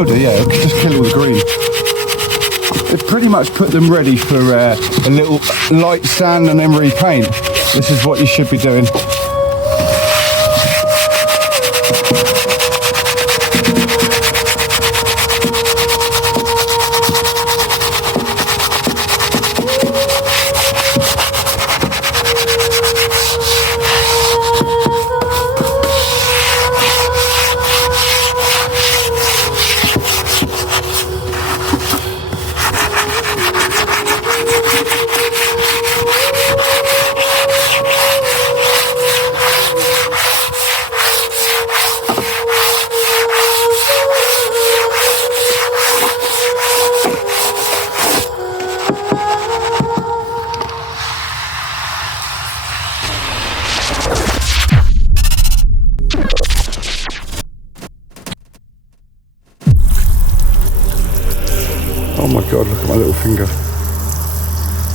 will do, yeah. It'll just kill all the green. They've pretty much put them ready for a little light sand and then repaint. This is what you should be doing. Oh my God, look at my little finger.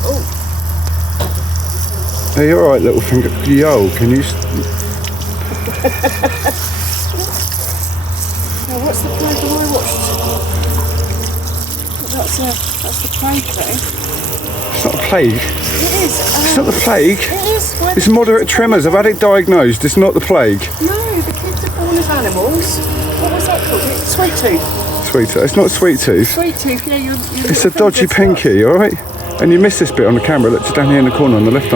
Oh. Hey, you alright, little finger? Yo, can you... Now, what's the plague I watched? That's the plague thing. It's not a plague. It is. It's not the plague. It is. It's moderate tremors. I've had it diagnosed. It's not the plague. No, the kids are born as animals. What was that called? Sweet tooth. Sweet tooth. It's not sweet tooth. Sweet tooth, yeah. It's a dodgy pinky, alright? And you missed this bit on the camera. Look, it's down here in the corner on the left,